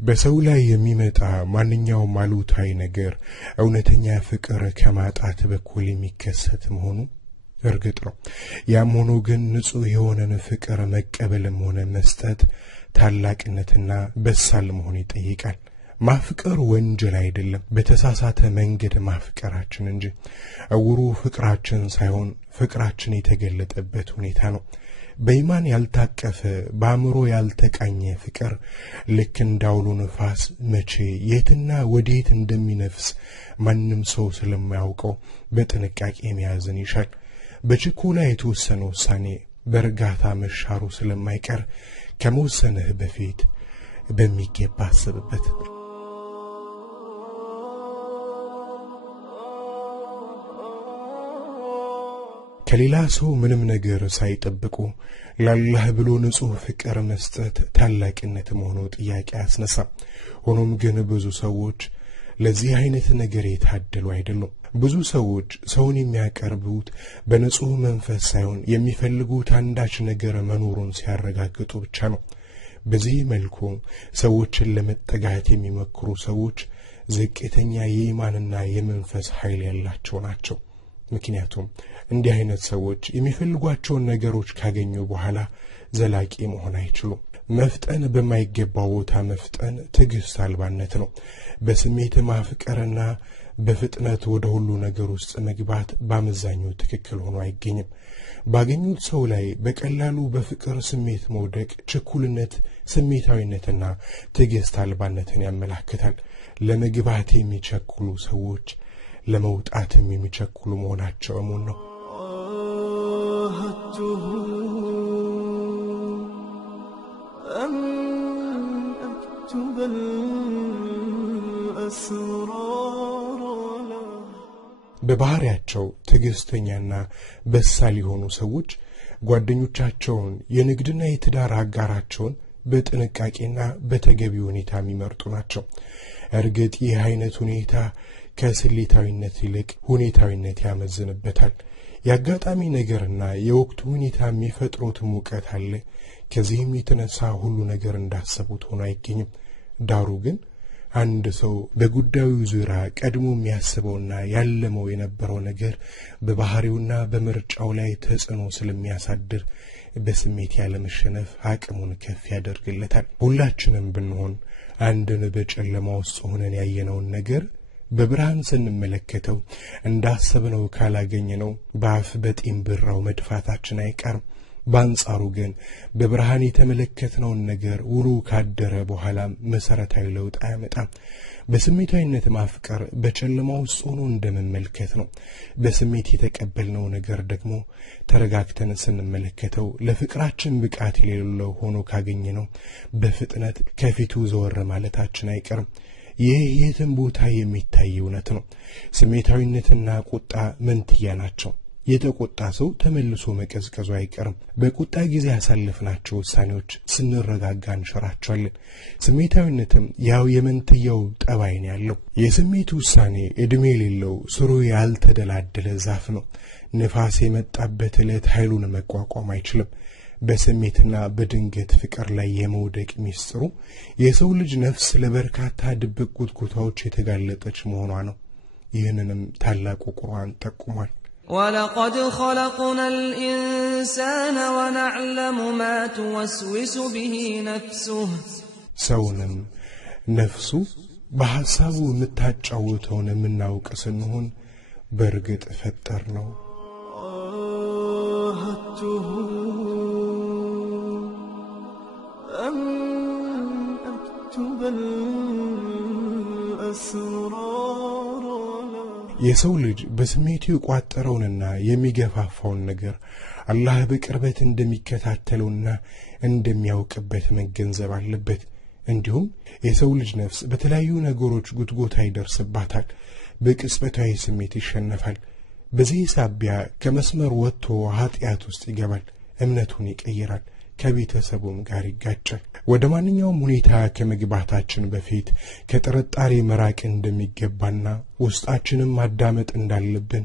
በሰው ላይ የሚመጣ ማንኛውም አሉታዊ ነገር እውነተኛ ፍቅር ከማጣት በኩል የሚከሰት መሆኑ እርግጥ ነው። ያም ሆኖ ግን ንጹህ የሆነን ፍቅር መቀበልም ሆነ መስጠት ታላቅነትና በሳል መሆን ይጠይቃል። ማፍቀር ወንጀል አይደለም፣ በተሳሳተ መንገድ ማፍቀራችን እንጂ እውሩ ፍቅራችን ሳይሆን ፍቅራችን የተገለጠበት ሁኔታ ነው። በኢማን ያልታቀፈ በአእምሮ ያልተቃኘ ፍቅር ልክ እንዳውሎ ነፋስ መቼ የትና ወዴት እንደሚነፍስ ማንም ሰው ስለማያውቀው በጥንቃቄ መያዝን ይሻል። በችኮላ የተወሰነ ውሳኔ በእርጋታ መሻሩ ስለማይቀር ከመወሰንህ በፊት በሚገባ አስብበት። ከሌላ ሰው ምንም ነገር ሳይጠብቁ ለአላህ ብሎ ንጹህ ፍቅር መስጠት ታላቅነት መሆኑ ጥያቄ ያስነሳ። ሆኖም ግን ብዙ ሰዎች ለዚህ አይነት ነገር የታደሉ አይደሉም። ብዙ ሰዎች ሰውን የሚያቀርቡት በንጹህ መንፈስ ሳይሆን የሚፈልጉት አንዳች ነገር መኖሩን ሲያረጋግጡ ብቻ ነው። በዚህ መልኩ ሰዎችን ለመጠጋት የሚመክሩ ሰዎች ዝቅተኛ የኢማንና የመንፈስ ኃይል ያላቸው ናቸው። ምክንያቱም እንዲህ አይነት ሰዎች የሚፈልጓቸውን ነገሮች ካገኙ በኋላ ዘላቂ መሆን አይችሉም። መፍጠን በማይገባው ቦታ መፍጠን ትዕግስት አልባነት ነው። በስሜት ማፍቀርና በፍጥነት ወደ ሁሉ ነገር ውስጥ መግባት በአመዛኙ ትክክል ሆኖ አይገኝም። ባገኙት ሰው ላይ በቀላሉ በፍቅር ስሜት መውደቅ ችኩልነት፣ ስሜታዊነትና ትዕግስት አልባነትን ያመለክታል። ለመግባት የሚቸኩሉ ሰዎች ለመውጣትም የሚቸኩሉ መሆናቸው እሙን ነው። በባህሪያቸው ትዕግስተኛና በሳል የሆኑ ሰዎች ጓደኞቻቸውን የንግድና የትዳር አጋራቸውን በጥንቃቄና በተገቢ ሁኔታ የሚመርጡ ናቸው። እርግጥ ይህ አይነት ሁኔታ ከስሌታዊነት ይልቅ ሁኔታዊነት ያመዝንበታል። ያጋጣሚ ነገርና የወቅቱ ሁኔታ የሚፈጥሩት ሙቀት አለ። ከዚህም የተነሳ ሁሉ ነገር እንዳሰቡት ሆኖ አይገኝም። ዳሩ ግን አንድ ሰው በጉዳዩ ዙሪያ ቀድሞ የሚያስበውና ያለመው የነበረው ነገር በባህሪውና በምርጫው ላይ ተጽዕኖ ስለሚያሳድር በስሜት ያለመሸነፍ አቅሙን ከፍ ያደርግለታል። ሁላችንም ብንሆን አንድን በጨለማ ውስጥ ሆነን ያየነውን ነገር በብርሃን ስንመለከተው እንዳሰብነው ካላገኘነው በአፍ በጢም ብራው መድፋታችን አይቀርም። በአንጻሩ ግን በብርሃን የተመለከትነውን ነገር ውሎ ካደረ በኋላ መሰረታዊ ለውጥ አያመጣም። በስሜታዊነት ማፍቀር በጨለማ ውስጥ ሆኖ እንደመመልከት ነው። በስሜት የተቀበልነው ነገር ደግሞ ተረጋግተን ስንመለከተው ለፍቅራችን ብቃት የሌለው ሆኖ ካገኘነው በፍጥነት ከፊቱ ዘወር ማለታችን አይቀርም። ይህ የትም ቦታ የሚታይ እውነት ነው። ስሜታዊነትና ቁጣ መንትያ ናቸው። የተቆጣ ሰው ተመልሶ መቀዝቀዙ አይቀርም። በቁጣ ጊዜ ያሳለፍናቸው ውሳኔዎች ስንረጋጋ እንሽራቸዋለን። ስሜታዊነትም ያው የመንትያው ጠባይ ነው ያለው። የስሜት ውሳኔ እድሜ የሌለው ስሩ ያልተደላደለ ዛፍ ነው። ንፋስ የመጣበት ዕለት ኃይሉን መቋቋም አይችልም። በስሜትና በድንገት ፍቅር ላይ የመውደቅ ሚስጥሩ የሰው ልጅ ነፍስ ለበርካታ ድብቅ ጉትጉታዎች የተጋለጠች መሆኗ ነው። ይህንንም ታላቁ ቁርአን ጠቁሟል። وَلَقَدْ خَلَقْنَا الْإِنسَانَ وَنَعْلَمُ مَا تُوَسْوِسُ بِهِ نَفْسُهُ ሰውንም ነፍሱ በሐሳቡ የምታጫውተውን የምናውቅ ስንሆን በእርግጥ ፈጠር ነው። የሰው ልጅ በስሜቱ የቋጠረውንና የሚገፋፋውን ነገር አላህ በቅርበት እንደሚከታተለውና እንደሚያውቅበት መገንዘብ አለበት። እንዲሁም የሰው ልጅ ነፍስ በተለያዩ ነገሮች ጉትጎታ ይደርስባታል። በቅጽበታዊ ስሜት ይሸነፋል። በዚህ ሳቢያ ከመስመር ወጥቶ ኃጢአት ውስጥ ይገባል። እምነቱን ይቀይራል። ከቤተሰቡም ጋር ይጋጫል። ወደ ማንኛውም ሁኔታ ከመግባታችን በፊት ከጥርጣሬ መራቅ እንደሚገባና ውስጣችንም ማዳመጥ እንዳለብን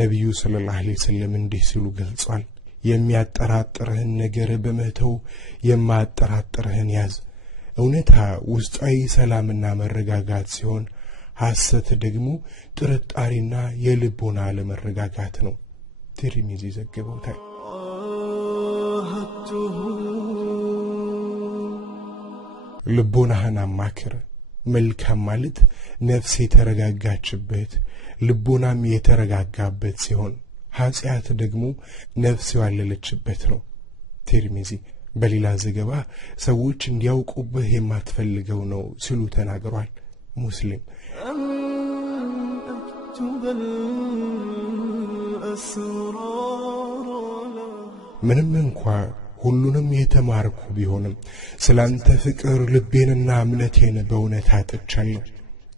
ነብዩ ሰለላሁ ዐለይሂ ወሰለም እንዲህ ሲሉ ገልጸዋል። የሚያጠራጥርህን ነገር በመተው የማያጠራጥርህን ያዝ። እውነታ ውስጣዊ ሰላምና መረጋጋት ሲሆን ሐሰት ደግሞ ጥርጣሬና የልቦና አለመረጋጋት ነው። ትርሚዚ ዘገበውታል። ልቦናህን አማክር። መልካም ማለት ነፍስ የተረጋጋችበት ልቦናም የተረጋጋበት ሲሆን ኃጢአት ደግሞ ነፍስ ያለለችበት ነው። ትርሚዚ በሌላ ዘገባ ሰዎች እንዲያውቁብህ የማትፈልገው ነው ሲሉ ተናግሯል። ሙስሊም ምንም እንኳ ሁሉንም የተማርኩ ቢሆንም ስላንተ ፍቅር ልቤንና እምነቴን በእውነት አጥቻለሁ።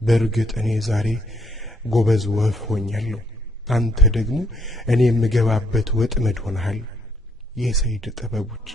በእርግጥ እኔ ዛሬ ጎበዝ ወፍ ሆኛለሁ፣ አንተ ደግሞ እኔ የምገባበት ወጥመድ ሆነሃል። የሰይድ ጥበቦች